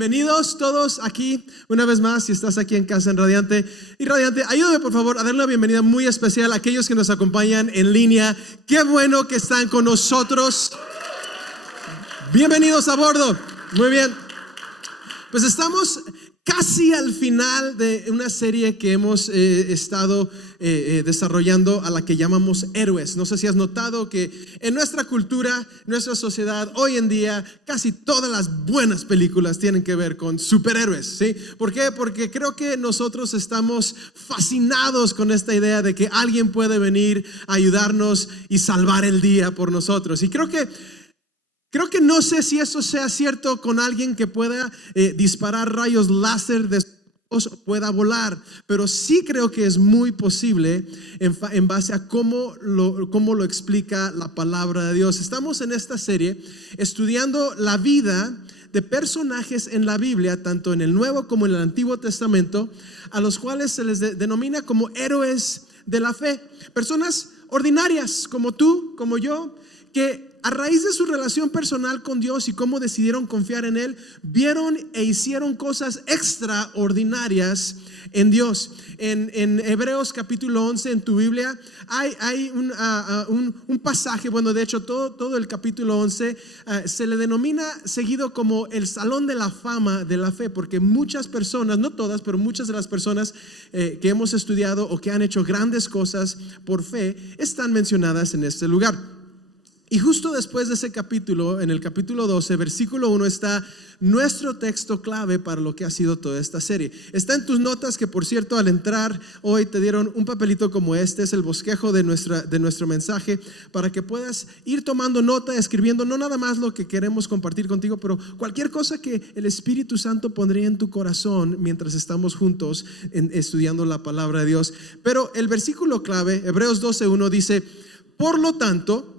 Bienvenidos todos aquí una vez más, si estás aquí en casa en Radiante. Y Radiante, ayúdame por favor a darle una bienvenida muy especial a aquellos que nos acompañan en línea. Qué bueno que están con nosotros. Bienvenidos a bordo. Muy bien. Pues estamos casi al final de una serie que hemos estado desarrollando, a la que llamamos Héroes. No sé si has notado que en nuestra cultura, nuestra sociedad, hoy en día, casi todas las buenas películas tienen que ver con superhéroes, ¿sí? ¿Por qué? Porque creo que nosotros estamos fascinados con esta idea de que alguien puede venir a ayudarnos y salvar el día por nosotros. Y creo que no sé si eso sea cierto con alguien que pueda disparar rayos láser de pueda volar, pero sí creo que es muy posible en base a cómo lo explica la palabra de Dios. Estamos en esta serie estudiando la vida de personajes en la Biblia, tanto en el Nuevo como en el Antiguo Testamento, a los cuales se les denomina como héroes de la fe. Personas ordinarias como tú, como yo, que a raíz de su relación personal con Dios y cómo decidieron confiar en Él, vieron e hicieron cosas extraordinarias en Dios. En Hebreos capítulo 11 en tu Biblia hay un pasaje, bueno, de hecho todo el capítulo 11 se le denomina seguido como el Salón de la Fama de la Fe, porque muchas personas, no todas, pero muchas de las personas que hemos estudiado o que han hecho grandes cosas por fe están mencionadas en este lugar. Y justo después de ese capítulo, en el capítulo 12, versículo 1, está nuestro texto clave para lo que ha sido toda esta serie. Está en tus notas, que por cierto al entrar hoy te dieron un papelito como este, es el bosquejo de nuestro mensaje, para que puedas ir tomando nota, escribiendo no nada más lo que queremos compartir contigo, pero cualquier cosa que el Espíritu Santo pondría en tu corazón mientras estamos juntos estudiando la palabra de Dios. Pero el versículo clave, Hebreos 12:1, dice: por lo tanto,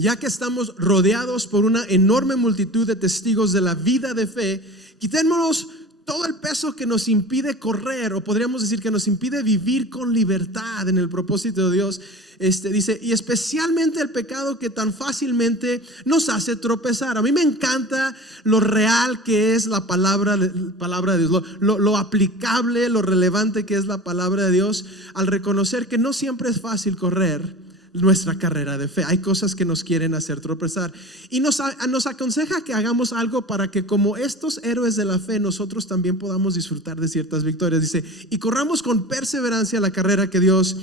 ya que estamos rodeados por una enorme multitud de testigos de la vida de fe, quitémonos todo el peso que nos impide correr, o podríamos decir que nos impide vivir con libertad en el propósito de Dios. Dice, y especialmente el pecado que tan fácilmente nos hace tropezar. A mí me encanta lo real que es la palabra de Dios, lo aplicable, lo relevante que es la palabra de Dios, al reconocer que no siempre es fácil correr nuestra carrera de fe. Hay cosas que nos quieren hacer tropezar, y nos aconseja que hagamos algo para que, como estos héroes de la fe, nosotros también podamos disfrutar de ciertas victorias. Dice, y corramos con perseverancia la carrera que Dios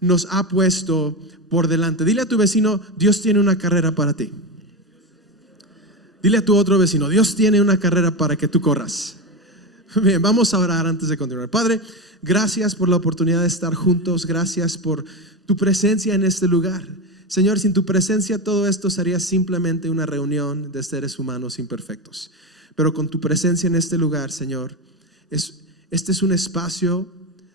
nos ha puesto por delante. Dile a tu vecino: Dios tiene una carrera para ti. Dile a tu otro vecino: Dios tiene una carrera para que tú corras. Bien, vamos a orar antes de continuar. Padre, gracias por la oportunidad de estar juntos. Gracias por tu presencia en este lugar. Señor, sin tu presencia todo esto sería simplemente una reunión de seres humanos imperfectos. Pero con tu presencia en este lugar, Señor, este es un espacio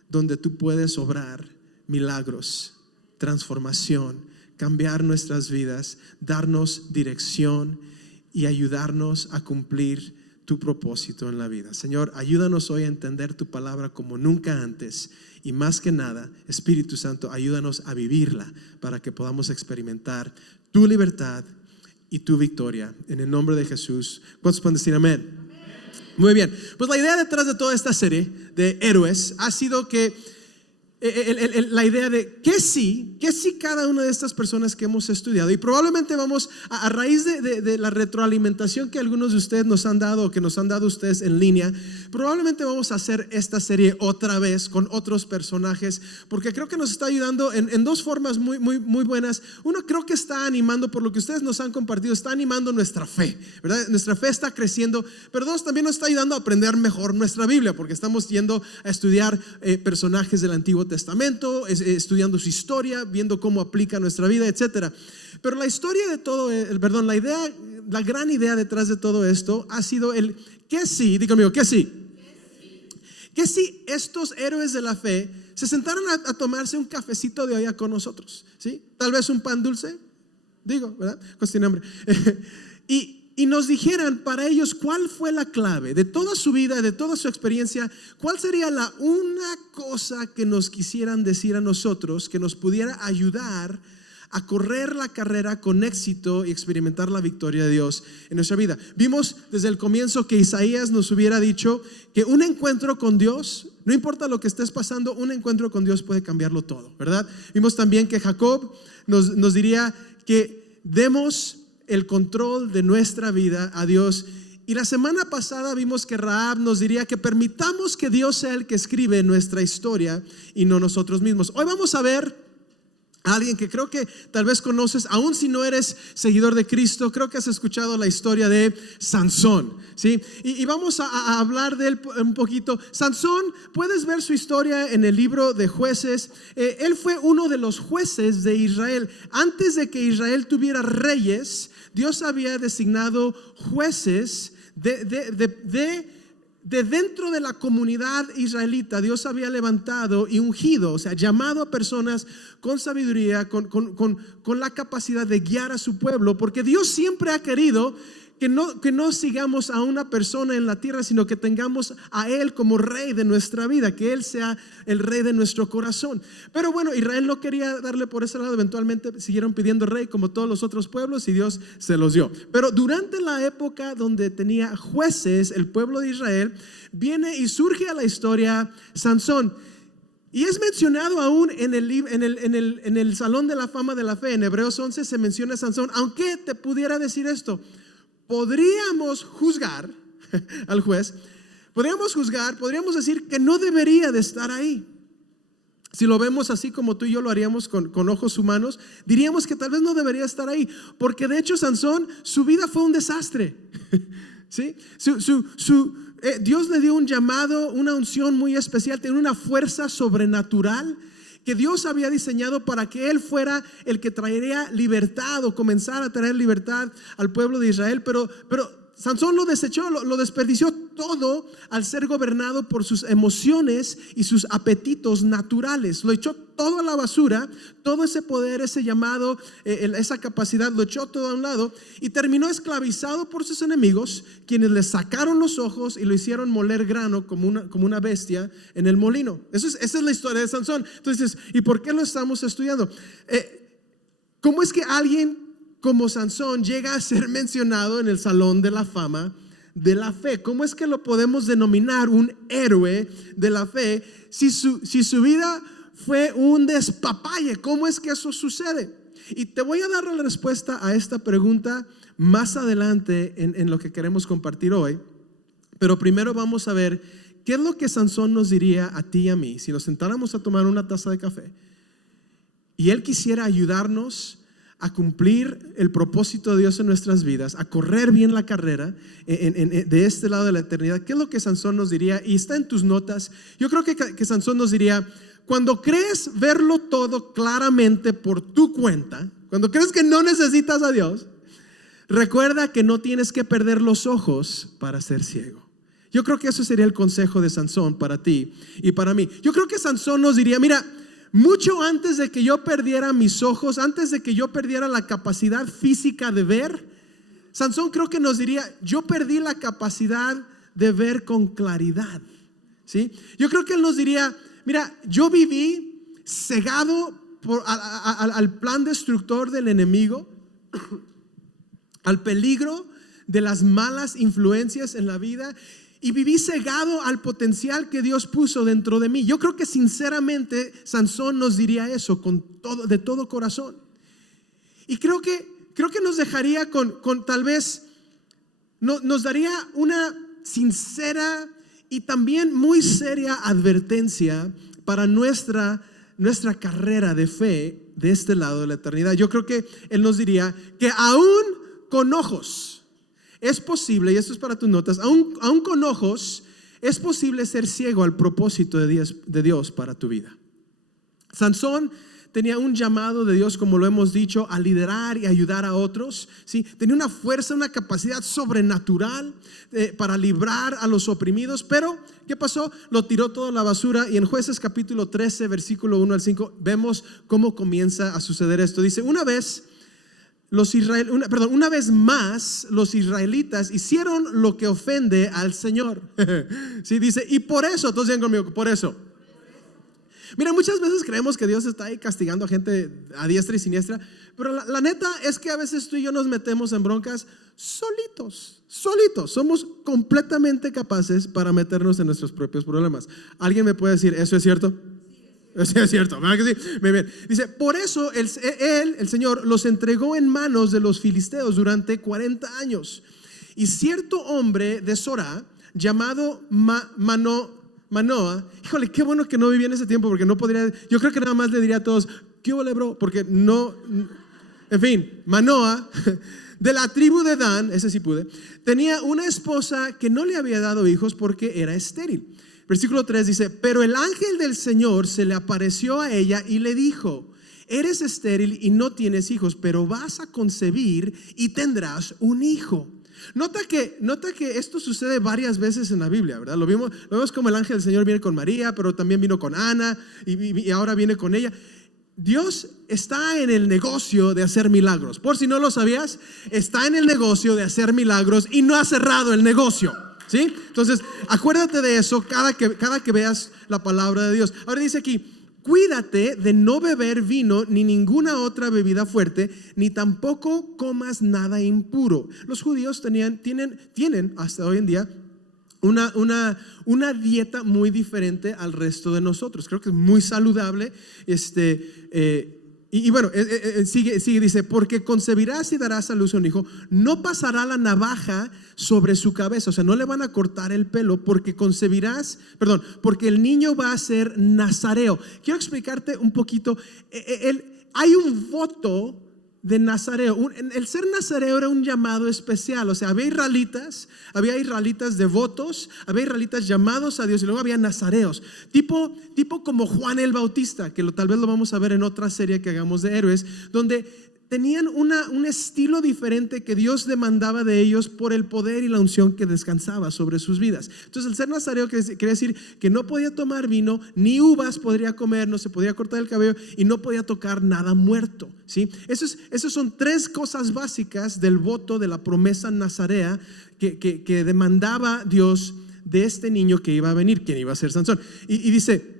donde tú puedes obrar milagros, transformación, cambiar nuestras vidas, darnos dirección y ayudarnos a cumplir tu propósito en la vida. Señor, ayúdanos hoy a entender tu palabra como nunca antes, y más que nada, Espíritu Santo, ayúdanos a vivirla para que podamos experimentar tu libertad y tu victoria. En el nombre de Jesús, ¿cuántos pueden decir amén? Muy bien, pues la idea detrás de toda esta serie de héroes ha sido que la idea de que sí cada una de estas personas que hemos estudiado, y probablemente vamos a raíz de la retroalimentación que algunos de ustedes nos han dado, o que nos han dado ustedes en línea, probablemente vamos a hacer esta serie otra vez con otros personajes, porque creo que nos está ayudando en dos formas muy buenas. Uno, creo que está animando, por lo que ustedes nos han compartido, está animando nuestra fe, ¿verdad? Nuestra fe está creciendo. Pero dos, también nos está ayudando a aprender mejor nuestra Biblia, porque estamos yendo a estudiar personajes del Antiguo Testamento, estudiando su historia, viendo cómo aplica nuestra vida, etcétera. Pero la historia de todo, la gran idea detrás de todo esto ha sido el que sí, diga conmigo, que sí. Que si estos héroes de la fe se sentaran a tomarse un cafecito de olla con nosotros, ¿sí? Tal vez un pan dulce, digo, ¿verdad? Cuestión de hambre. Y nos dijeran para ellos cuál fue la clave de toda su vida, de toda su experiencia, cuál sería una cosa que nos quisieran decir a nosotros, que nos pudiera ayudar a correr la carrera con éxito y experimentar la victoria de Dios en nuestra vida. Vimos desde el comienzo que Isaías nos hubiera dicho que un encuentro con Dios, no importa lo que estés pasando, un encuentro con Dios puede cambiarlo todo, ¿verdad? Vimos también que Jacob nos diría que demos el control de nuestra vida a Dios. Y la semana pasada vimos que Rahab nos diría que permitamos que Dios sea el que escribe nuestra historia y no nosotros mismos. Hoy vamos a ver a alguien que creo que tal vez conoces, aun si no eres seguidor de Cristo. Creo que has escuchado la historia de Sansón, ¿sí? Y vamos a hablar de él un poquito. Sansón, puedes ver su historia en el libro de Jueces. Él fue uno de los jueces de Israel. Antes de que Israel tuviera reyes, Dios había designado jueces de dentro de la comunidad israelita. Dios había levantado y ungido, o sea, llamado a personas con sabiduría, con la capacidad de guiar a su pueblo, porque Dios siempre ha querido que no sigamos a una persona en la tierra, sino que tengamos a Él como rey de nuestra vida, que Él sea el rey de nuestro corazón. Pero bueno, Israel no quería darle por ese lado. Eventualmente siguieron pidiendo rey como todos los otros pueblos y Dios se los dio. Pero durante la época donde tenía jueces el pueblo de Israel, viene y surge a la historia Sansón. Y es mencionado aún en el Salón de la Fama de la Fe. En Hebreos 11 se menciona a Sansón. Aunque te pudiera decir esto, podríamos juzgar al juez, podríamos decir que no debería de estar ahí. Si lo vemos así como tú y yo lo haríamos con ojos humanos, diríamos que tal vez no debería estar ahí, porque de hecho Sansón, su vida fue un desastre. ¿Sí? Dios le dio un llamado, una unción muy especial, tenía una fuerza sobrenatural que Dios había diseñado para que él fuera el que traería libertad o comenzara a traer libertad al pueblo de Israel. Pero Sansón lo desechó, lo desperdició todo al ser gobernado por sus emociones y sus apetitos naturales. Lo echó todo a la basura, todo ese poder, ese llamado, esa capacidad, lo echó todo a un lado y terminó esclavizado por sus enemigos, quienes le sacaron los ojos y lo hicieron moler grano como una bestia en el molino. Esa es la historia de Sansón. Entonces, ¿y por qué lo estamos estudiando? ¿Cómo es que alguien como Sansón llega a ser mencionado en el Salón de la Fama de la Fe? ¿Cómo es que lo podemos denominar un héroe de la fe si su vida fue un despapalle? ¿Cómo es que eso sucede? Y te voy a dar la respuesta a esta pregunta más adelante en lo que queremos compartir hoy. Pero primero vamos a ver qué es lo que Sansón nos diría a ti y a mí si nos sentáramos a tomar una taza de café y él quisiera ayudarnos a cumplir el propósito de Dios en nuestras vidas, a correr bien la carrera de este lado de la eternidad. ¿Qué es lo que Sansón nos diría? Y está en tus notas. Yo creo que Sansón nos diría: cuando crees verlo todo claramente por tu cuenta, cuando crees que no necesitas a Dios, recuerda que no tienes que perder los ojos para ser ciego. Yo creo que eso sería el consejo de Sansón para ti y para mí. Yo creo que Sansón nos diría: mira, mucho antes de que yo perdiera mis ojos, antes de que yo perdiera la capacidad física de ver, Sansón creo que nos diría: yo perdí la capacidad de ver con claridad. ¿Sí? Yo creo que él nos diría: mira, yo viví cegado al plan destructor del enemigo, al peligro de las malas influencias en la vida, y viví cegado al potencial que Dios puso dentro de mí. Yo creo que sinceramente Sansón nos diría eso de todo corazón. Y creo que nos dejaría con tal vez, nos daría una sincera y también muy seria advertencia para nuestra carrera de fe de este lado de la eternidad. Yo creo que él nos diría que aún con ojos es posible, y esto es para tus notas, aún con ojos es posible ser ciego al propósito de Dios para tu vida. Sansón tenía un llamado de Dios, como lo hemos dicho, a liderar y ayudar a otros, ¿sí? Tenía una fuerza, una capacidad sobrenatural para librar a los oprimidos. Pero ¿qué pasó? Lo tiró todo a la basura. Y en Jueces capítulo 13 versículo 1 al 5 vemos cómo comienza a suceder esto. Dice: una vez más los israelitas hicieron lo que ofende al Señor. Sí, dice: y por eso, todos digan conmigo, por eso. Mira, muchas veces creemos que Dios está ahí castigando a gente a diestra y siniestra, pero la neta es que a veces tú y yo nos metemos en broncas solitos. Somos completamente capaces para meternos en nuestros propios problemas. ¿Alguien me puede decir, eso es cierto? Eso es cierto, ¿verdad que sí? Bien. Dice, por eso el Señor, los entregó en manos de los filisteos durante 40 años. Y cierto hombre de Zorá, llamado Manoah, híjole, qué bueno que no viví en ese tiempo, porque no podría, yo creo que nada más le diría a todos, ¿qué hubo, bro? Porque no, en fin, Manoah, de la tribu de Dan, ese sí pude, tenía una esposa que no le había dado hijos porque era estéril. Versículo 3 dice, pero el ángel del Señor se le apareció a ella y le dijo, eres estéril y no tienes hijos, pero vas a concebir y tendrás un hijo. Nota que esto sucede varias veces en la Biblia, ¿verdad? Lo vemos como el ángel del Señor viene con María, pero también vino con Ana y ahora viene con ella. Dios está en el negocio de hacer milagros. Por si no lo sabías, está en el negocio de hacer milagros y no ha cerrado el negocio, ¿sí? Entonces, acuérdate de eso cada que veas la palabra de Dios. Ahora dice aquí, cuídate de no beber vino ni ninguna otra bebida fuerte, ni tampoco comas nada impuro. Los judíos tienen hasta hoy en día una dieta muy diferente al resto de nosotros. Creo que es muy saludable. Y bueno, sigue, dice, porque concebirás y darás a luz a un hijo, no pasará la navaja sobre su cabeza, o sea, no le van a cortar el pelo, porque porque el niño va a ser nazareo. Quiero explicarte un poquito. Hay un voto de nazareo. El ser nazareo era un llamado especial. O sea, había israelitas devotos, había israelitas llamados a Dios, y luego había nazareos, tipo como Juan el Bautista, que tal vez lo vamos a ver en otra serie que hagamos de héroes, donde tenían un estilo diferente que Dios demandaba de ellos por el poder y la unción que descansaba sobre sus vidas. Entonces, el ser nazareo quiere decir que no podía tomar vino, ni uvas podría comer, no se podía cortar el cabello y no podía tocar nada muerto, ¿sí? Esas son tres cosas básicas del voto de la promesa nazarea que demandaba Dios de este niño que iba a venir, quien iba a ser Sansón. Y dice,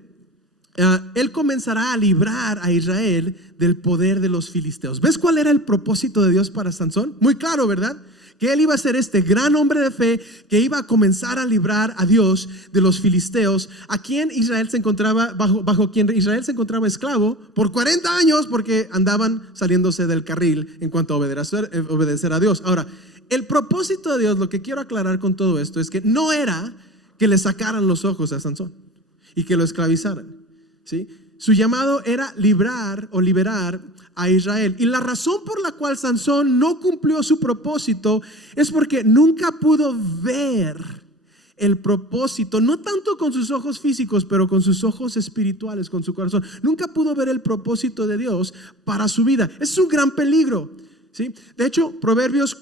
él comenzará a librar a Israel del poder de los filisteos. ¿Ves cuál era el propósito de Dios para Sansón? Muy claro, ¿verdad? Que él iba a ser este gran hombre de fe que iba a comenzar a librar a Dios de los filisteos, a quien Israel se encontraba bajo quien Israel se encontraba esclavo por 40 años, porque andaban saliéndose del carril en cuanto a obedecer a Dios. Ahora, el propósito de Dios, lo que quiero aclarar con todo esto, es que no era que le sacaran los ojos a Sansón y que lo esclavizaran, ¿sí? Su llamado era liberar a Israel. Y la razón por la cual Sansón no cumplió su propósito es porque nunca pudo ver el propósito, no tanto con sus ojos físicos, pero con sus ojos espirituales, con su corazón. Nunca pudo ver el propósito de Dios para su vida. Es un gran peligro, ¿sí? De hecho, Proverbios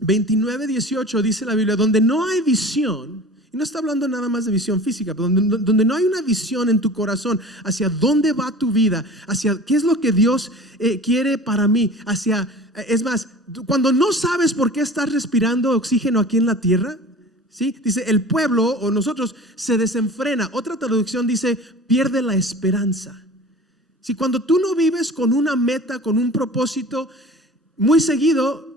29:18 dice la Biblia, donde no hay visión. Y no está hablando nada más de visión física, pero donde no hay una visión en tu corazón hacia dónde va tu vida, hacia qué es lo que Dios quiere para mí, es más, cuando no sabes por qué estás respirando oxígeno aquí en la tierra, ¿sí? Dice, el pueblo o nosotros se desenfrena. Otra traducción dice, pierde la esperanza. Si cuando tú no vives con una meta, con un propósito, muy seguido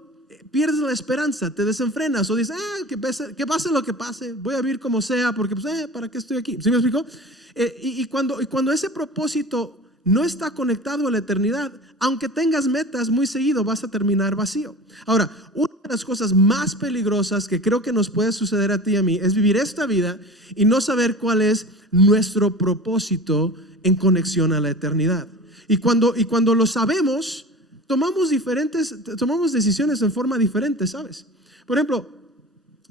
pierdes la esperanza, te desenfrenas o dices, que pase lo que pase, voy a vivir como sea, porque ¿para qué estoy aquí? ¿Sí me explico? Y cuando ese propósito no está conectado a la eternidad, aunque tengas metas, muy seguido vas a terminar vacío. Ahora, una de las cosas más peligrosas que creo que nos puede suceder a ti y a mí es vivir esta vida y no saber cuál es nuestro propósito en conexión a la eternidad. Y cuando lo sabemos, tomamos decisiones en forma diferente, ¿sabes? Por ejemplo,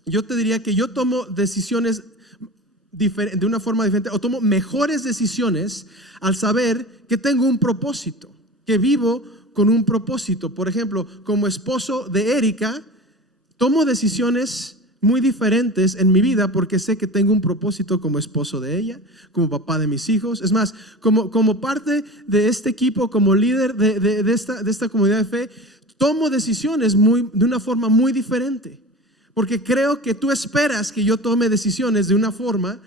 yo te diría que yo tomo decisiones de una forma diferente, o tomo mejores decisiones al saber que tengo un propósito, que vivo con un propósito. Por ejemplo, como esposo de Erika, tomo decisiones muy diferentes en mi vida porque sé que tengo un propósito como esposo de ella, como papá de mis hijos. Es más, como parte de este equipo, como líder de esta comunidad de fe, tomo decisiones de una forma muy diferente, porque creo que tú esperas que yo tome decisiones de una forma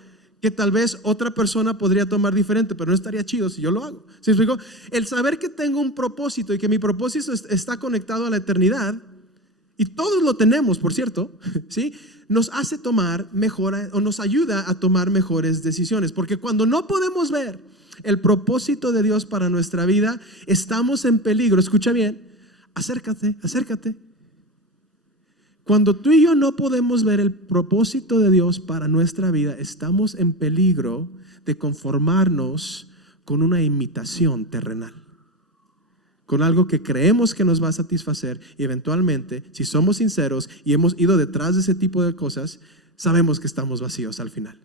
que tal vez otra persona podría tomar diferente, pero no estaría chido si yo lo hago. ¿Sí me explico? El saber que tengo un propósito y que mi propósito está conectado a la eternidad, y todos lo tenemos, por cierto, ¿sí? Nos hace tomar o nos ayuda a tomar mejores decisiones, porque cuando no podemos ver el propósito de Dios para nuestra vida, estamos en peligro. Escucha bien, acércate. Cuando tú y yo no podemos ver el propósito de Dios para nuestra vida, estamos en peligro de conformarnos con una imitación terrenal, con algo que creemos que nos va a satisfacer, y eventualmente, si somos sinceros y hemos ido detrás de ese tipo de cosas, sabemos que estamos vacíos al final.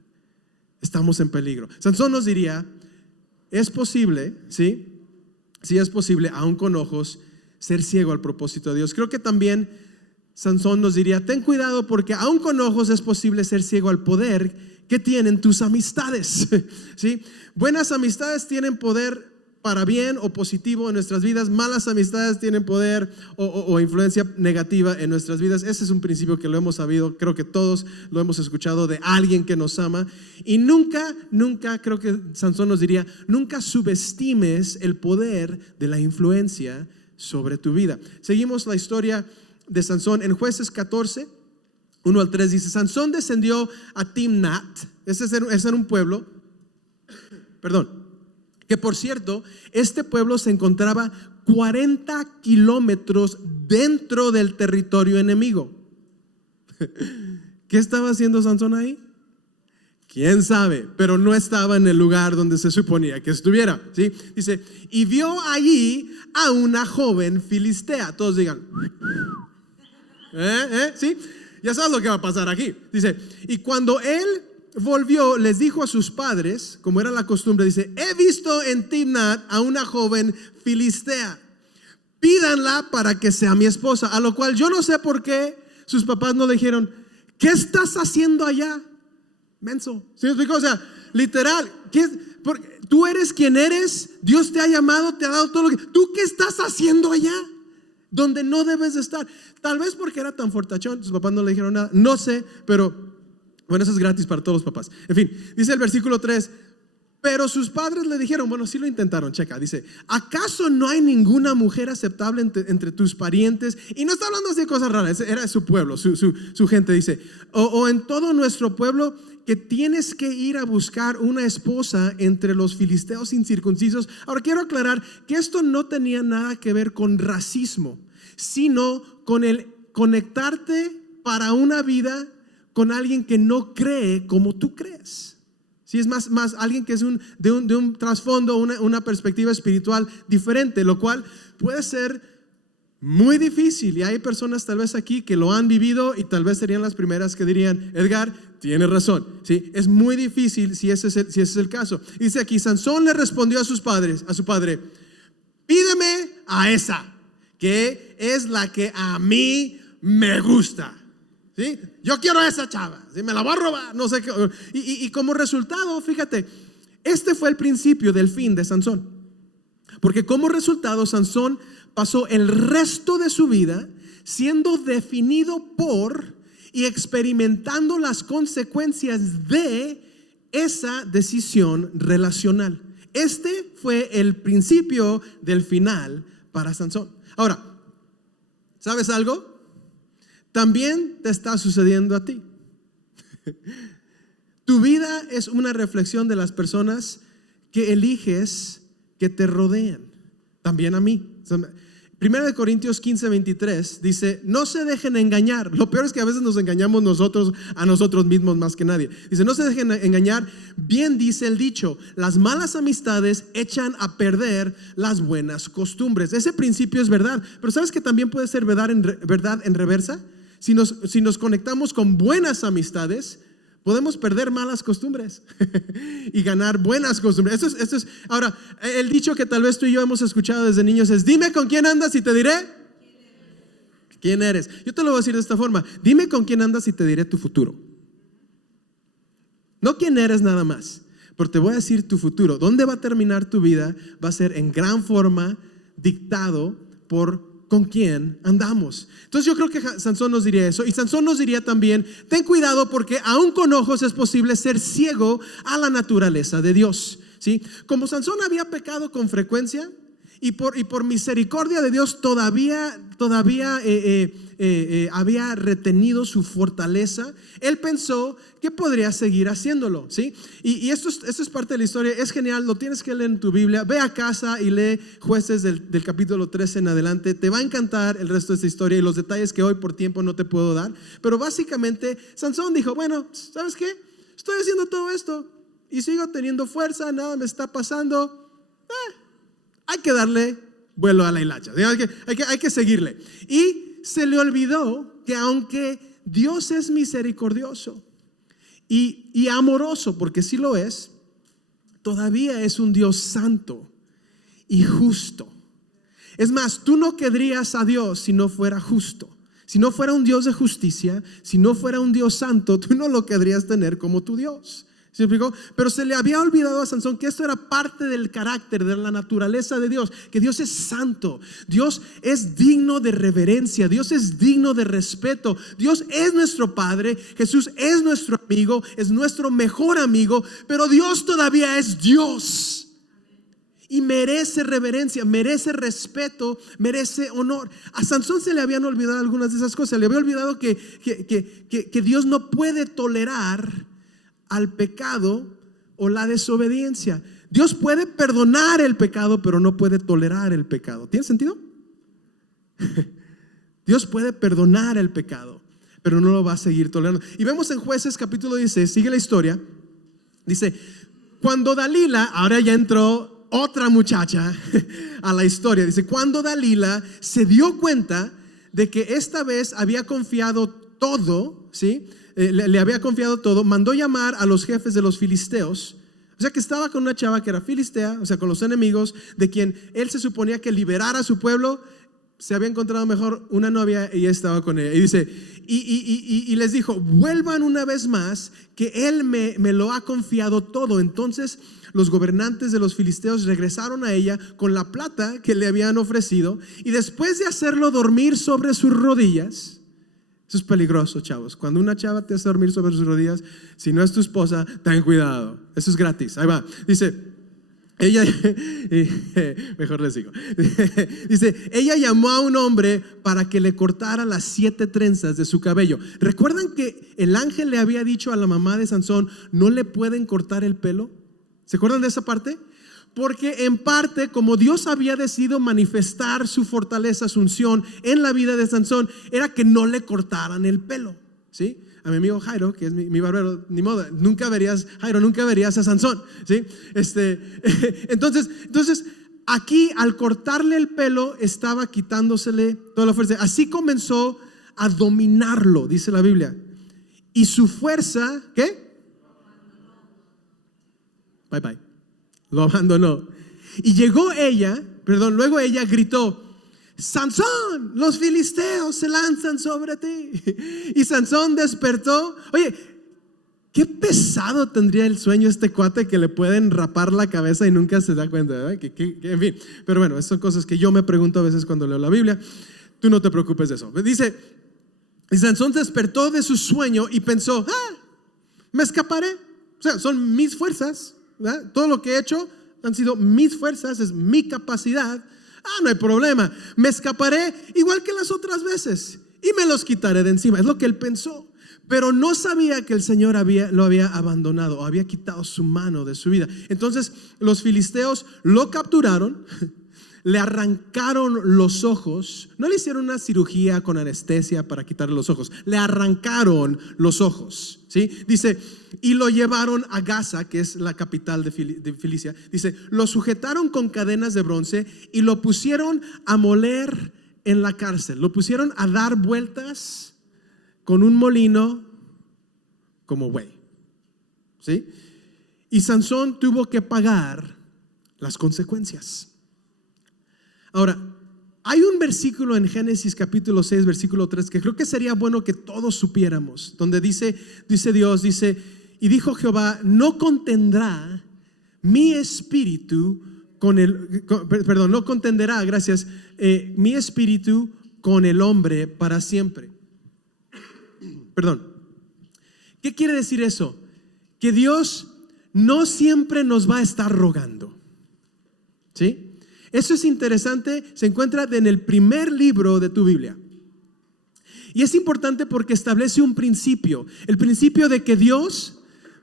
Estamos en peligro. Sansón nos diría, es posible, ¿sí? Sí es posible, aún con ojos, ser ciego al propósito de Dios. Creo que también Sansón nos diría, ten cuidado, porque aún con ojos es posible ser ciego al poder que tienen tus amistades. ¿Sí? Buenas amistades tienen poder para bien o positivo en nuestras vidas. Malas amistades tienen poder o influencia negativa en nuestras vidas. Ese es un principio que lo hemos sabido, creo que todos lo hemos escuchado de alguien que nos ama. Y nunca, creo que Sansón nos diría, nunca subestimes el poder de la influencia sobre tu vida. Seguimos la historia de Sansón en Jueces 14, 1 al 3. Dice, Sansón descendió a Timnat. Ese era un pueblo, que por cierto, este pueblo se encontraba 40 kilómetros dentro del territorio enemigo. ¿Qué estaba haciendo Sansón ahí? ¿Quién sabe? Pero no estaba en el lugar donde se suponía que estuviera, ¿sí? Dice, y vio allí a una joven filistea. Todos digan, ¿sí? Ya sabes lo que va a pasar aquí. Dice, y cuando él volvió, les dijo a sus padres, como era la costumbre, dice, he visto en Timnat a una joven filistea, pídanla para que sea mi esposa. A lo cual yo no sé por qué sus papás no le dijeron, ¿qué estás haciendo allá? Menso. ¿Sí me explico? O sea, literal, tú eres quien eres, Dios te ha llamado, te ha dado todo lo que, ¿tú qué estás haciendo allá? Donde no debes de estar. Tal vez porque era tan fortachón, sus papás no le dijeron nada, no sé, pero bueno, eso es gratis para todos los papás. En fin, dice el versículo 3, pero sus padres le dijeron, bueno, sí lo intentaron, checa, dice, ¿acaso no hay ninguna mujer aceptable entre tus parientes? Y no está hablando así de cosas raras, era su pueblo, su gente, dice, o en todo nuestro pueblo, que tienes que ir a buscar una esposa entre los filisteos incircuncisos. Ahora quiero aclarar que esto no tenía nada que ver con racismo, sino con el conectarte para una vida con alguien que no cree como tú crees. Si es más alguien que es de un trasfondo, una perspectiva espiritual diferente, lo cual puede ser muy difícil. Y hay personas tal vez aquí que lo han vivido y tal vez serían las primeras que dirían, Edgar, tienes razón, ¿sí? Es muy difícil si ese es el caso. Dice aquí, Sansón le respondió a su padre, pídeme a esa, que es la que a mí me gusta. ¿Sí? Yo quiero a esa chava, ¿sí? Me la voy a robar, no sé qué. Y como resultado, fíjate, este fue el principio del fin de Sansón. Porque como resultado, Sansón pasó el resto de su vida siendo definido por y experimentando las consecuencias de esa decisión relacional. Este fue el principio del final para Sansón. Ahora, ¿sabes algo? También te está sucediendo a ti. Tu vida es una reflexión de las personas que eliges que te rodean. También a mí. 1 Corintios 15:23 dice, no se dejen engañar. Lo peor es que a veces nos engañamos a nosotros mismos más que nadie. Dice, no se dejen engañar. Bien dice el dicho, las malas amistades echan a perder las buenas costumbres. Ese principio es verdad, pero ¿sabes que también puede ser verdad en reversa? Si nos conectamos con buenas amistades, podemos perder malas costumbres y ganar buenas costumbres. Esto es, ahora, el dicho que tal vez tú y yo hemos escuchado desde niños es, dime con quién andas y te diré quién eres. Yo te lo voy a decir de esta forma, dime con quién andas y te diré tu futuro. No quién eres nada más, pero te voy a decir tu futuro. ¿Dónde va a terminar tu vida? Va a ser en gran forma dictado por con quién andamos. Entonces yo creo que Sansón nos diría eso. Y Sansón nos diría también, ten cuidado porque aún con ojos es posible ser ciego a la naturaleza de Dios, ¿sí? Como Sansón había pecado con frecuencia y por misericordia de Dios todavía había retenido su fortaleza, él pensó que podría seguir haciéndolo, ¿sí? Y esto es parte de la historia, es genial, lo tienes que leer en tu Biblia. Ve a casa y lee Jueces del capítulo 13 en adelante. Te va a encantar el resto de esta historia y los detalles que hoy por tiempo no te puedo dar. Pero básicamente Sansón dijo, bueno, ¿sabes qué? Estoy haciendo todo esto y sigo teniendo fuerza, nada me está pasando. Hay que darle vuelo a la hilacha, hay que seguirle. Y se le olvidó que aunque Dios es misericordioso y amoroso, porque sí lo es, todavía es un Dios santo y justo. Es más, tú no querrías a Dios si no fuera justo. Si no fuera un Dios de justicia, si no fuera un Dios santo, tú no lo querrías tener como tu Dios. ¿Sí me explicó? Pero se le había olvidado a Sansón que esto era parte del carácter, de la naturaleza de Dios, que Dios es santo, Dios es digno de reverencia, Dios es digno de respeto, Dios es nuestro Padre, Jesús es nuestro amigo, es nuestro mejor amigo, pero Dios todavía es Dios y merece reverencia, merece respeto, merece honor. A Sansón se le habían olvidado algunas de esas cosas, se le había olvidado que Dios no puede tolerar al pecado o la desobediencia. Dios puede perdonar el pecado, pero no puede tolerar el pecado. ¿Tiene sentido? Dios puede perdonar el pecado, pero no lo va a seguir tolerando. Y vemos en Jueces capítulo 16, sigue la historia. Dice, cuando Dalila, ahora ya entró otra muchacha a la historia. Dice, cuando Dalila se dio cuenta de que esta vez había confiado todo, ¿sí? Le había confiado todo, mandó llamar a los jefes de los filisteos. O sea que estaba con una chava que era filistea, o sea con los enemigos de quien él se suponía que liberara a su pueblo. Se había encontrado mejor una novia y ella estaba con ella. Y dice, y les dijo, vuelvan una vez más, que él me lo ha confiado todo. Entonces los gobernantes de los filisteos regresaron a ella con la plata que le habían ofrecido, y después de hacerlo dormir sobre sus rodillas. Eso es peligroso, chavos. Cuando una chava te hace dormir sobre sus rodillas, si no es tu esposa, ten cuidado. Eso es gratis. Ahí va. Dice, ella, mejor les digo. Dice, ella llamó a un hombre para que le cortara las 7 trenzas de su cabello. ¿Recuerdan que el ángel le había dicho a la mamá de Sansón, no le pueden cortar el pelo? ¿Se acuerdan de esa parte? Porque en parte, como Dios había decidido manifestar su fortaleza, su unción en la vida de Sansón, era que no le cortaran el pelo, ¿sí? A mi amigo Jairo, que es mi barbero, ni modo, nunca verías a Sansón, ¿sí? Entonces, aquí al cortarle el pelo, estaba quitándosele toda la fuerza. Así comenzó a dominarlo, dice la Biblia. Y su fuerza, ¿qué? Bye bye. Lo abandonó. Y luego ella gritó, Sansón, los filisteos se lanzan sobre ti. Y Sansón despertó. Oye, qué pesado tendría el sueño este cuate, que le pueden rapar la cabeza y nunca se da cuenta, ¿verdad? En fin, pero bueno, esas son cosas que yo me pregunto a veces cuando leo la Biblia. Tú no te preocupes de eso. Dice, y Sansón despertó de su sueño y pensó, me escaparé. O sea, son mis fuerzas, ¿verdad? Todo lo que he hecho han sido mis fuerzas, es mi capacidad. No hay problema, me escaparé igual que las otras veces y me los quitaré de encima. Es lo que él pensó, pero no sabía que el Señor lo había abandonado o había quitado su mano de su vida. Entonces los filisteos lo capturaron, le arrancaron los ojos. No le hicieron una cirugía con anestesia para quitarle los ojos, le arrancaron los ojos, ¿sí? Dice, y lo llevaron a Gaza, que es la capital de Filicia. Dice, lo sujetaron con cadenas de bronce y lo pusieron a moler en la cárcel. Lo pusieron a dar vueltas con un molino como buey, ¿sí? Y Sansón tuvo que pagar las consecuencias. Ahora, hay un versículo en Génesis capítulo 6, versículo 3, que creo que sería bueno que todos supiéramos, donde dice Dios, y dijo Jehová, no contendrá mi espíritu no contenderá, gracias, mi espíritu con el hombre para siempre. Perdón. ¿Qué quiere decir eso? Que Dios no siempre nos va a estar rogando. ¿Sí? Eso es interesante, se encuentra en el primer libro de tu Biblia. Y es importante porque establece un principio, el principio de que Dios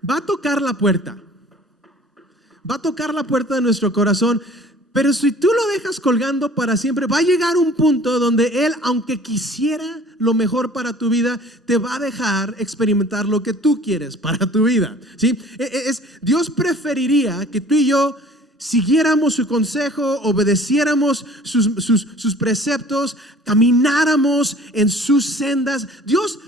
va a tocar la puerta. Va a tocar la puerta de nuestro corazón, pero si tú lo dejas colgando para siempre, va a llegar un punto donde Él, aunque quisiera lo mejor para tu vida, te va a dejar experimentar lo que tú quieres para tu vida. ¿Sí? Dios preferiría que tú y yo siguiéramos su consejo, obedeciéramos sus preceptos, camináramos en sus sendas. Dios,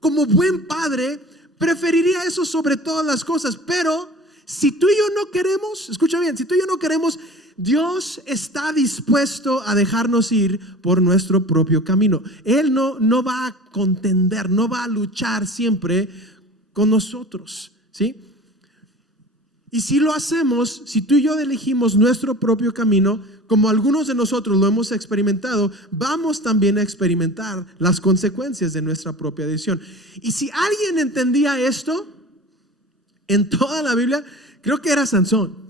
como buen padre, preferiría eso sobre todas las cosas. Pero si tú y yo no queremos, escucha bien, si tú y yo no queremos, Dios está dispuesto a dejarnos ir por nuestro propio camino. Él no va a contender, no va a luchar siempre con nosotros, ¿sí? Y si lo hacemos, si tú y yo elegimos nuestro propio camino, como algunos de nosotros lo hemos experimentado, vamos también a experimentar las consecuencias de nuestra propia decisión. Y si alguien entendía esto en toda la Biblia, creo que era Sansón.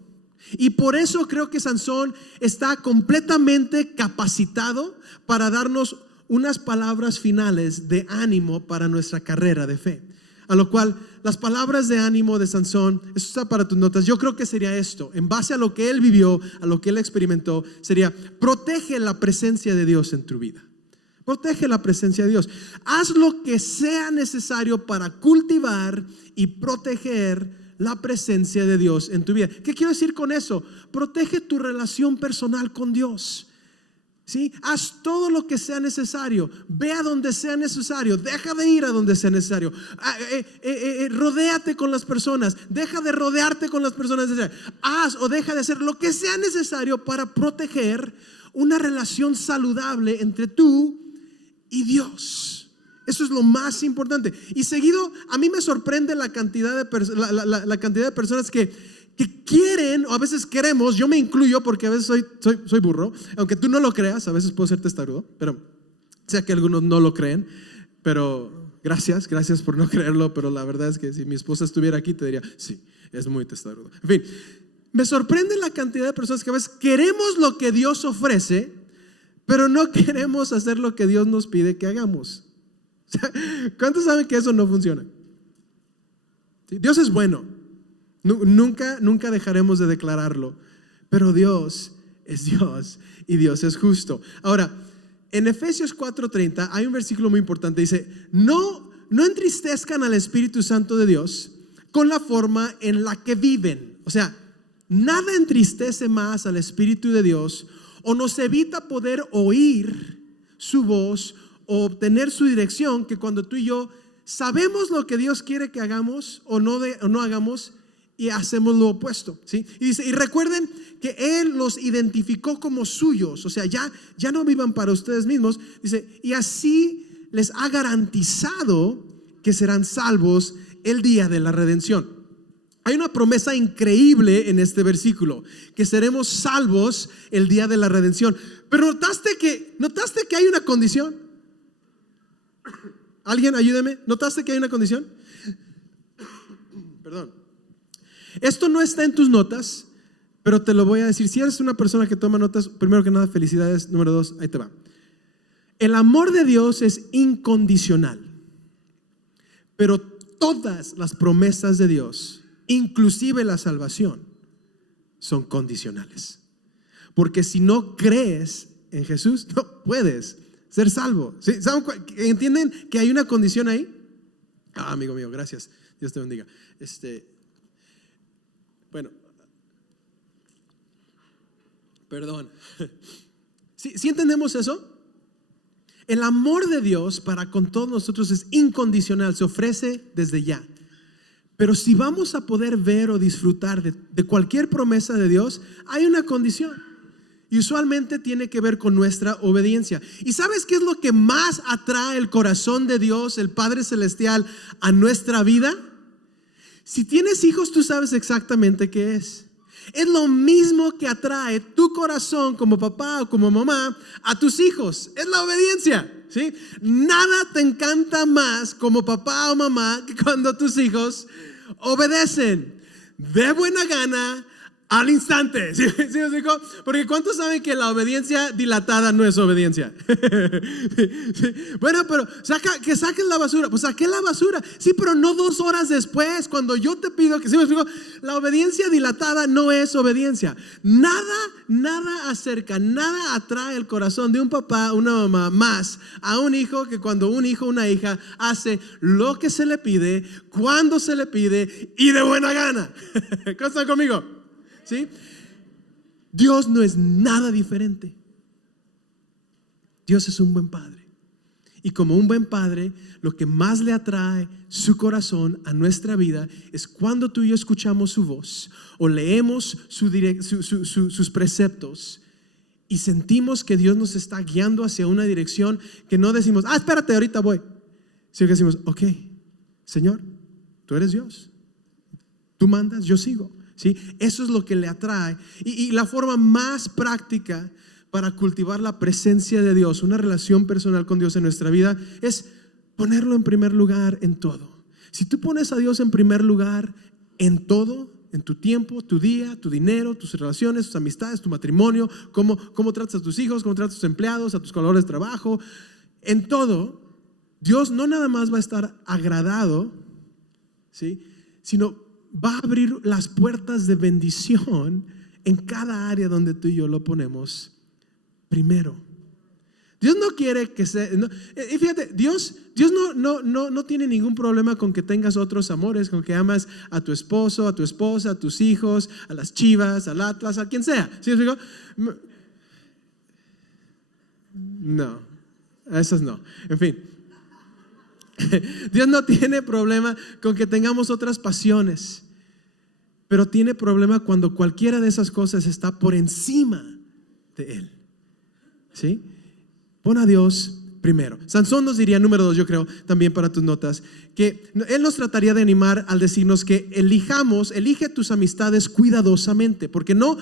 Y por eso creo que Sansón está completamente capacitado para darnos unas palabras finales de ánimo para nuestra carrera de fe. A lo cual, las palabras de ánimo de Sansón, esto está para tus notas, yo creo que sería esto, en base a lo que él vivió, a lo que él experimentó, sería: protege la presencia de Dios en tu vida. Protege la presencia de Dios. Haz lo que sea necesario para cultivar y proteger la presencia de Dios en tu vida. ¿Qué quiero decir con eso? Protege tu relación personal con Dios. ¿Sí? Haz todo lo que sea necesario. Ve a donde sea necesario. Deja de ir a donde sea necesario. Rodéate con las personas. Deja de rodearte con las personas necesarias. Haz o deja de hacer lo que sea necesario para proteger una relación saludable entre tú y Dios. Eso es lo más importante. Y seguido, a mí me sorprende la cantidad de cantidad de personas que quieren, o a veces queremos, yo me incluyo porque a veces soy burro, aunque tú no lo creas, a veces puedo ser testarudo, pero sé que algunos no lo creen, pero gracias por no creerlo, pero la verdad es que si mi esposa estuviera aquí te diría, sí, es muy testarudo. En fin, me sorprende la cantidad de personas que a veces queremos lo que Dios ofrece, pero no queremos hacer lo que Dios nos pide que hagamos. ¿Cuántos saben que eso no funciona? ¿Sí? Dios es bueno. Nunca dejaremos de declararlo. Pero Dios es Dios y Dios es justo. Ahora, en Efesios 4:30 hay un versículo muy importante. Dice: no entristezcan al Espíritu Santo de Dios con la forma en la que viven. O sea, nada entristece más al Espíritu de Dios o nos evita poder oír su voz o obtener su dirección, que cuando tú y yo sabemos lo que Dios quiere que hagamos o no hagamos y hacemos lo opuesto, ¿sí? Y dice, y recuerden que Él los identificó como suyos, o sea, ya no vivan para ustedes mismos, dice, y así les ha garantizado que serán salvos el día de la redención. Hay una promesa increíble en este versículo, que seremos salvos el día de la redención. Pero notaste que hay una condición. ¿Alguien ayúdeme? ¿Notaste que hay una condición? Perdón. Esto no está en tus notas, pero te lo voy a decir. Si eres una persona que toma notas, primero que nada, felicidades. Número 2, ahí te va. El amor de Dios es incondicional, pero todas las promesas de Dios, inclusive la salvación, son condicionales. Porque si no crees en Jesús, no puedes ser salvo. ¿Sí? ¿Entienden que hay una condición ahí? Amigo mío, gracias. Dios te bendiga. Bueno, perdón. ¿Sí entendemos eso? El amor de Dios para con todos nosotros es incondicional, se ofrece desde ya. Pero si vamos a poder ver o disfrutar de cualquier promesa de Dios, hay una condición. Y usualmente tiene que ver con nuestra obediencia. ¿Y sabes qué es lo que más atrae el corazón de Dios, el Padre Celestial, a nuestra vida? Si tienes hijos, tú sabes exactamente qué es. Es lo mismo que atrae tu corazón como papá o como mamá a tus hijos. Es la obediencia, ¿sí? Nada te encanta más como papá o mamá que cuando tus hijos obedecen de buena gana al instante. ¿Sí me explico? Porque ¿cuántos saben que la obediencia dilatada no es obediencia? Sí. Bueno, pero que saques la basura. Pues saqué la basura. Sí, pero no 2 horas después, cuando yo te pido que, ¿sí me explico? La obediencia dilatada no es obediencia. Nada acerca, nada atrae el corazón de un papá, una mamá más a un hijo que cuando un hijo o una hija hace lo que se le pide, cuando se le pide y de buena gana. ¿Cómo están conmigo? ¿Sí? Dios no es nada diferente. Dios es un buen padre. Y como un buen padre, lo que más le atrae su corazón a nuestra vida es cuando tú y yo escuchamos su voz o leemos sus preceptos y sentimos que Dios nos está guiando hacia una dirección que no decimos, espérate, ahorita voy. Sino que decimos, ok, Señor, tú eres Dios. Tú mandas, yo sigo. ¿Sí? Eso es lo que le atrae. Y la forma más práctica para cultivar la presencia de Dios, una relación personal con Dios en nuestra vida, es ponerlo en primer lugar en todo. Si tú pones a Dios en primer lugar en todo, en tu tiempo, tu día, tu dinero, tus relaciones, tus amistades, tu matrimonio, cómo tratas a tus hijos, cómo tratas a tus empleados, a tus colaboradores de trabajo, en todo, Dios no nada más va a estar agradado, ¿sí? Sino va a abrir las puertas de bendición en cada área donde tú y yo lo ponemos primero. Dios no quiere que sea, y fíjate, Dios no tiene ningún problema con que tengas otros amores, con que amas a tu esposo, a tu esposa, a tus hijos, a las Chivas, al Atlas, a quien sea. ¿Sí me explico? No, a esos no. En fin, Dios no tiene problema con que tengamos otras pasiones, pero tiene problema cuando cualquiera de esas cosas está por encima de Él. ¿Sí? Pon a Dios primero. Sansón nos diría, número 2, yo creo, también para tus notas, que él nos trataría de animar al decirnos que elige tus amistades cuidadosamente, porque no,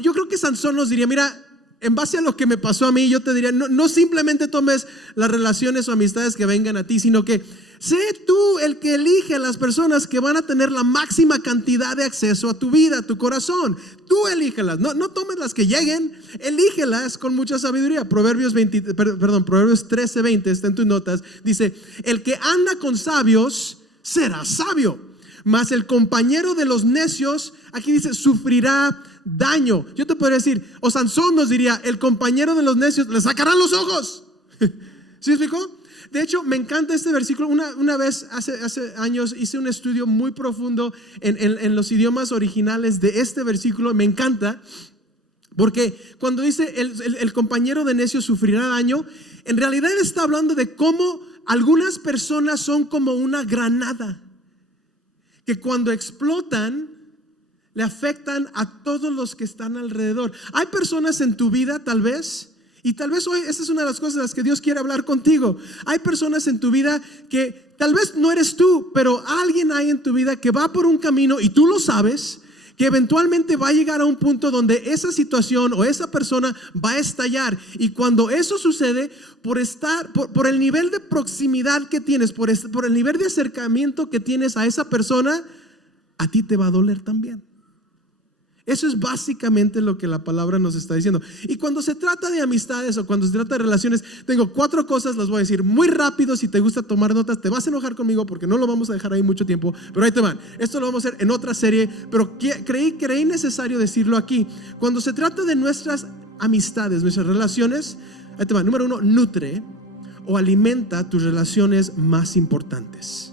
yo creo que Sansón nos diría, mira, en base a lo que me pasó a mí, yo te diría, no simplemente tomes las relaciones o amistades que vengan a ti, sino que sé tú el que elige a las personas que van a tener la máxima cantidad de acceso a tu vida, a tu corazón. Tú elígelas, no tomes las que lleguen, elígelas con mucha sabiduría. Proverbios 13:20 está en tus notas, dice, el que anda con sabios será sabio, mas el compañero de los necios, aquí dice, sufrirá daño. Yo te podría decir, o Sansón nos diría, el compañero de los necios le sacarán los ojos. ¿Sí explicó? De hecho, me encanta este versículo. Una vez, hace años, hice un estudio muy profundo en los idiomas originales de este versículo. Me encanta porque cuando dice el compañero de necio sufrirá daño, en realidad está hablando de cómo algunas personas son como una granada que cuando explotan le afectan a todos los que están alrededor. Hay personas en tu vida tal vez, y tal vez hoy esta es una de las cosas de las que Dios quiere hablar contigo. Hay personas en tu vida que tal vez no eres tú, pero alguien hay en tu vida que va por un camino y tú lo sabes, que eventualmente va a llegar a un punto donde esa situación o esa persona va a estallar. Y cuando eso sucede, por el nivel de proximidad que tienes, por el nivel de acercamiento que tienes a esa persona, a ti te va a doler también. Eso es básicamente lo que la palabra nos está diciendo. Y cuando se trata de amistades o cuando se trata de relaciones, tengo 4 cosas, las voy a decir muy rápido. Si te gusta tomar notas, te vas a enojar conmigo porque no lo vamos a dejar ahí mucho tiempo, pero ahí te van. Esto lo vamos a hacer en otra serie, pero creí necesario decirlo aquí. Cuando se trata de nuestras amistades, nuestras relaciones, ahí te van. Número 1, nutre o alimenta tus relaciones más importantes.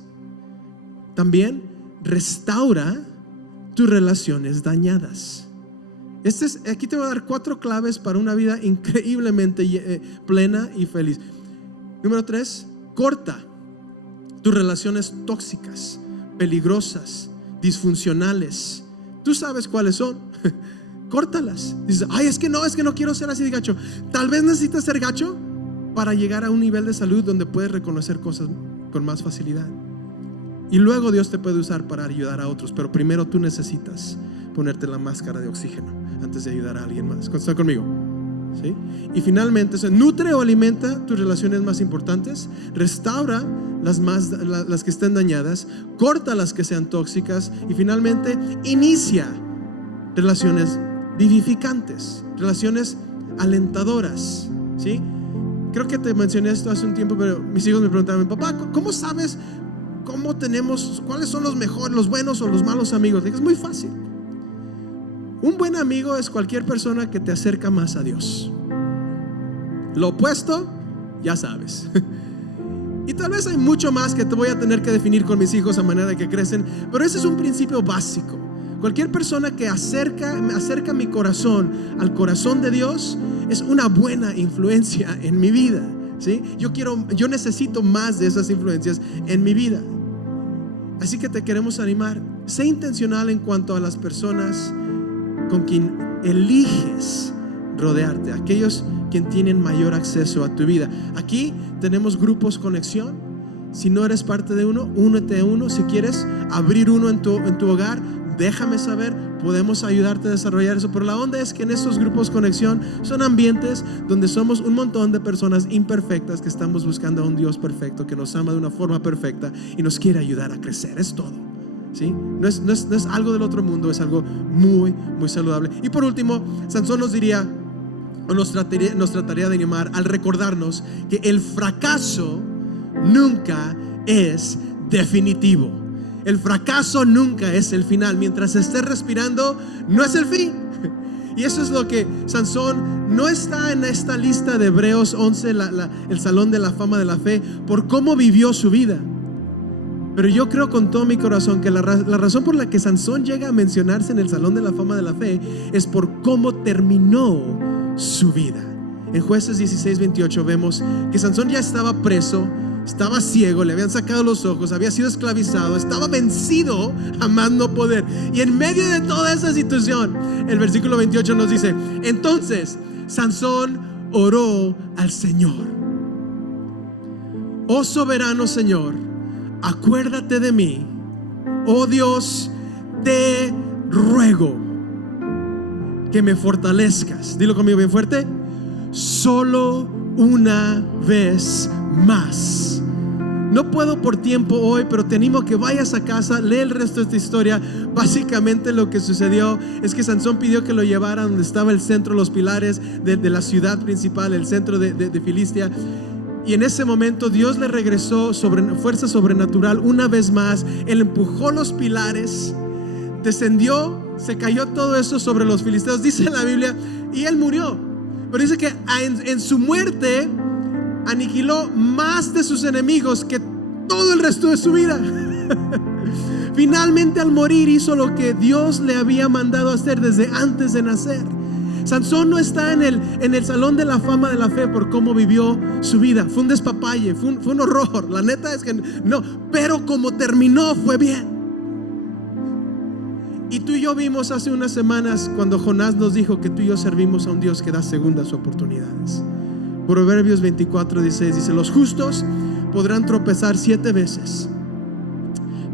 También restaura tus relaciones dañadas. Aquí te voy a dar 4 claves para una vida increíblemente plena y feliz. Número 3, corta tus relaciones tóxicas, peligrosas, disfuncionales. Tú sabes cuáles son. Córtalas. Dices, es que no quiero ser así de gacho. Tal vez necesitas ser gacho para llegar a un nivel de salud donde puedes reconocer cosas con más facilidad. Y luego Dios te puede usar para ayudar a otros, pero primero tú necesitas ponerte la máscara de oxígeno antes de ayudar a alguien más. ¿Están conmigo? ¿Sí? Y finalmente, nutre o alimenta tus relaciones más importantes, restaura las que estén dañadas, corta las que sean tóxicas y finalmente inicia relaciones vivificantes, relaciones alentadoras. ¿Sí? Creo que te mencioné esto hace un tiempo, pero mis hijos me preguntaban: papá, ¿cómo sabes cuáles son los mejores, los buenos o los malos amigos? Le dije: es muy fácil. Un buen amigo es cualquier persona que te acerca más a Dios. Lo opuesto, ya sabes. Y tal vez hay mucho más que te voy a tener que definir con mis hijos a manera de que crecen, pero ese es un principio básico. Cualquier persona que acerca mi corazón al corazón de Dios es una buena influencia en mi vida. ¿Sí? Yo necesito más de esas influencias en mi vida. Así que te queremos animar. Sé intencional en cuanto a las personas con quien eliges rodearte, aquellos quien tienen mayor acceso a tu vida. Aquí tenemos grupos conexión. Si no eres parte de uno, únete a uno. Si quieres abrir uno en tu hogar, déjame saber, podemos ayudarte a desarrollar eso. Pero la onda es que en estos grupos conexión son ambientes donde somos un montón de personas imperfectas que estamos buscando a un Dios perfecto que nos ama de una forma perfecta y nos quiere ayudar a crecer. Es todo. ¿Sí? No es algo del otro mundo, es algo muy, muy saludable. Y por último, Sansón nos diría, o nos trataría de animar al recordarnos que el fracaso nunca es definitivo. El fracaso nunca es el final. Mientras estés respirando, no es el fin. Y eso es lo que Sansón no está en esta lista de Hebreos 11, el salón de la fama de la fe, por cómo vivió su vida. Pero yo creo con todo mi corazón que la razón por la que Sansón llega a mencionarse en el salón de la fama de la fe es por cómo terminó su vida. En Jueces 16:28 vemos que Sansón ya estaba preso, estaba ciego, le habían sacado los ojos, había sido esclavizado, estaba vencido a más no poder. Y en medio de toda esa situación, el versículo 28 nos dice: entonces Sansón oró al Señor: oh soberano Señor, acuérdate de mí, oh Dios, te ruego que me fortalezcas. Dilo conmigo bien fuerte: solo una vez más. No puedo por tiempo hoy, pero te animo a que vayas a casa, lee el resto de esta historia. Básicamente lo que sucedió es que Sansón pidió que lo llevara donde estaba el centro, los pilares de la ciudad principal, el centro de Filistia. Y en ese momento Dios le regresó fuerza sobrenatural una vez más. Él empujó los pilares, descendió, se cayó todo eso sobre los filisteos, dice la Biblia, y él murió. Pero dice que en su muerte aniquiló más de sus enemigos que todo el resto de su vida. Finalmente, al morir, hizo lo que Dios le había mandado hacer desde antes de nacer. Sansón no está en el salón de la fama de la fe por cómo vivió su vida. Fue un despapalle, fue un horror. La neta es que no, pero como terminó fue bien. Y tú y yo vimos hace unas semanas cuando Jonás nos dijo que tú y yo servimos a un Dios que da segundas oportunidades. Proverbios 24:16 dice: los justos podrán tropezar 7 veces,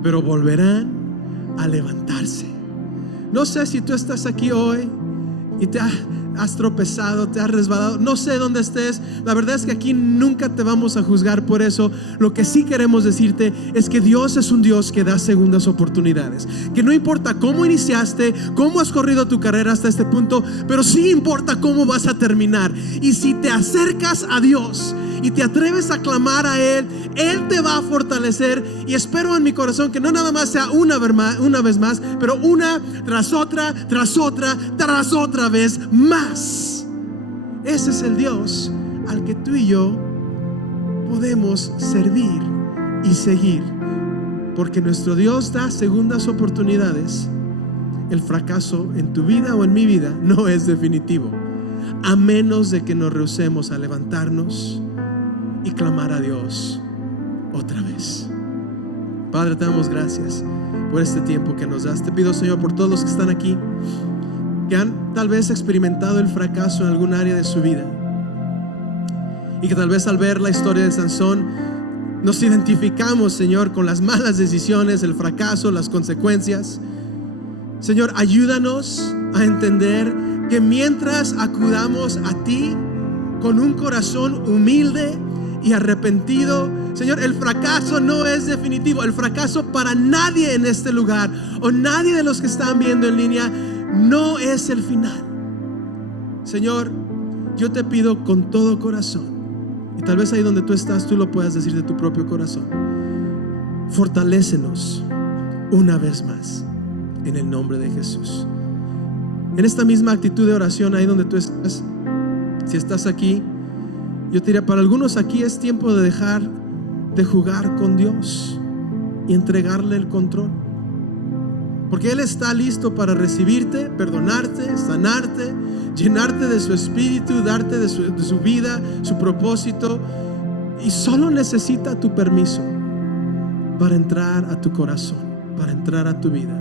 pero volverán a levantarse. No sé si tú estás aquí hoy y te has tropezado, te has resbalado, no sé dónde estés. La verdad es que aquí nunca te vamos a juzgar por eso. Lo que sí queremos decirte es que Dios es un Dios que da segundas oportunidades, que no importa cómo iniciaste, cómo has corrido tu carrera hasta este punto, pero sí importa cómo vas a terminar. Y si te acercas a Dios y te atreves a clamar a Él, Él te va a fortalecer. Y espero en mi corazón que no nada más sea una vez más, pero una tras otra vez más. Ese es el Dios al que tú y yo podemos servir y seguir, porque nuestro Dios da segundas oportunidades. El fracaso en tu vida o en mi vida no es definitivo, a menos de que nos rehusemos a levantarnos y clamar a Dios otra vez. Padre, te damos gracias por este tiempo que nos das. Te pido, Señor, por todos los que están aquí, que han tal vez experimentado el fracaso en algún área de su vida, y que tal vez al ver la historia de Sansón nos identificamos, Señor, con las malas decisiones, el fracaso, las consecuencias. Señor, ayúdanos a entender que mientras acudamos a ti con un corazón humilde y arrepentido, Señor, el fracaso no es definitivo. El fracaso para nadie en este lugar o nadie de los que están viendo en línea no es el final. Señor, yo te pido con todo corazón, y tal vez ahí donde tú estás tú lo puedas decir de tu propio corazón: fortalécenos una vez más en el nombre de Jesús. En esta misma actitud de oración, ahí donde tú estás, si estás aquí, yo te diría, para algunos aquí es tiempo de dejar de jugar con Dios y entregarle el control, porque Él está listo para recibirte, perdonarte, sanarte, llenarte de su espíritu, darte de su vida, su propósito, y solo necesita tu permiso para entrar a tu corazón, para entrar a tu vida.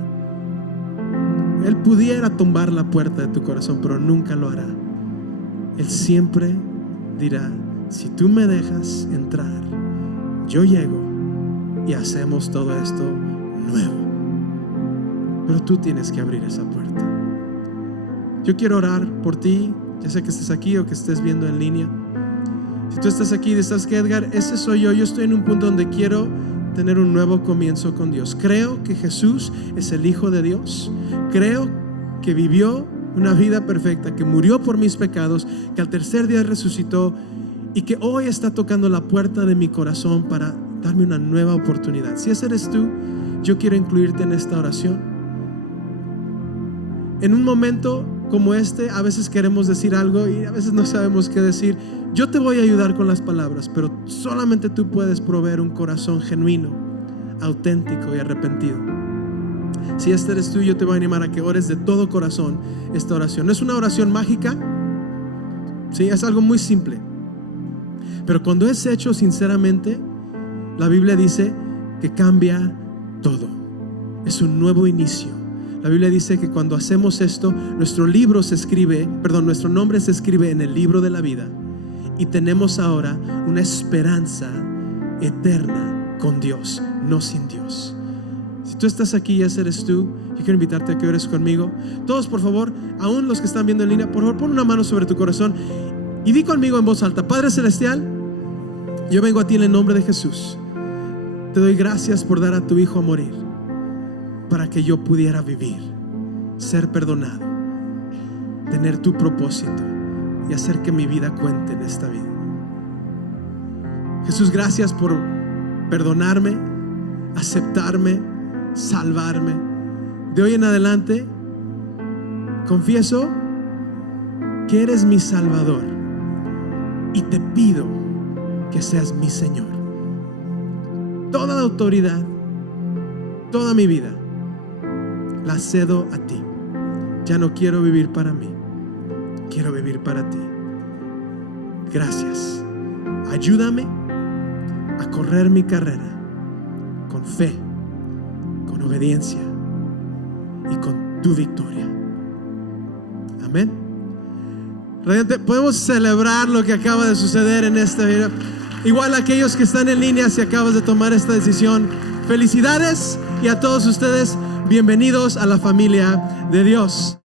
Él pudiera tumbar la puerta de tu corazón, pero nunca lo hará. Él siempre dirá: si tú me dejas entrar, yo llego y hacemos todo esto nuevo. Pero tú tienes que abrir esa puerta. Yo quiero orar por ti, ya sea que estés aquí o que estés viendo en línea. Si tú estás aquí y dices que Edgar, ese soy yo estoy en un punto donde quiero tener un nuevo comienzo con Dios. Creo que Jesús es el Hijo de Dios. Creo que vivió una vida perfecta, que murió por mis pecados, que al tercer día resucitó y que hoy está tocando la puerta de mi corazón para darme una nueva oportunidad. Si ese eres tú, yo quiero incluirte en esta oración. En un momento como este, a veces queremos decir algo y a veces no sabemos qué decir. Yo te voy a ayudar con las palabras, pero solamente tú puedes proveer un corazón genuino, auténtico y arrepentido. Si este eres tú, yo te voy a animar a que ores de todo corazón esta oración. No es una oración mágica, ¿sí? Es algo muy simple, pero cuando es hecho sinceramente, la Biblia dice que cambia todo. Es un nuevo inicio. La Biblia dice que cuando hacemos esto, nuestro nombre se escribe en el libro de la vida, y tenemos ahora una esperanza eterna con Dios, no sin Dios. Si tú estás aquí y ese eres tú, yo quiero invitarte a que ores conmigo. Todos, por favor, aún los que están viendo en línea, por favor, pon una mano sobre tu corazón y di conmigo en voz alta: Padre Celestial, yo vengo a ti en el nombre de Jesús. Te doy gracias por dar a tu Hijo a morir para que yo pudiera vivir, ser perdonado, tener tu propósito y hacer que mi vida cuente en esta vida. Jesús, gracias por perdonarme, aceptarme, salvarme. De hoy en adelante confieso que eres mi Salvador y te pido que seas mi Señor. Toda la autoridad, toda mi vida la cedo a ti. Ya no quiero vivir para mí, quiero vivir para ti. Gracias. Ayúdame a correr mi carrera con fe, con obediencia y con tu victoria. Amén. Radiante, podemos celebrar lo que acaba de suceder en esta vida. Igual a aquellos que están en línea, si acabas de tomar esta decisión, felicidades, y a todos ustedes, bienvenidos a la familia de Dios.